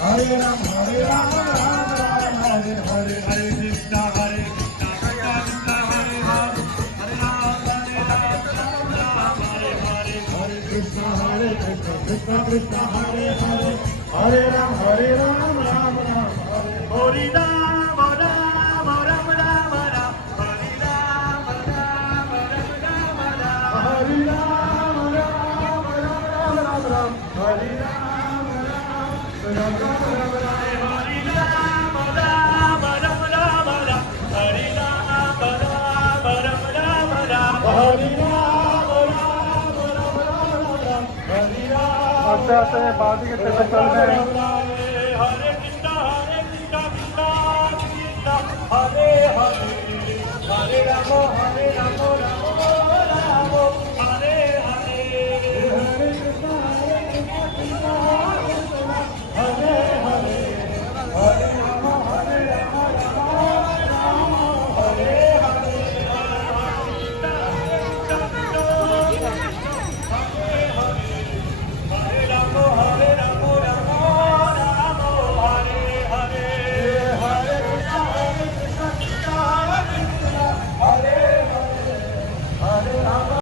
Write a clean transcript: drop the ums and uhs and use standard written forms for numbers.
Hare Ram, Hare Ram, Ram Ram, Hare Hare. Hare Krishna, Hare Krishna, Krishna Krishna, Hare Hare, Hare Ram, Ram Ram, Hare Hare. Hare Krishna, Hare Krishna, Krishna Krishna, Hare Hare. Hare Ram, Ram Ram, Hare Hare. Hare Ram, Ram, Ram Ram, Ram. Hare Ram, Ram, Ram Ram, Ram. Hare Ram, Ram Ram, Ram Ram. Hare Ram, Ram Ram, Ram Ram. आस्ते आस्ते बाद के चलते चल रहे हैं।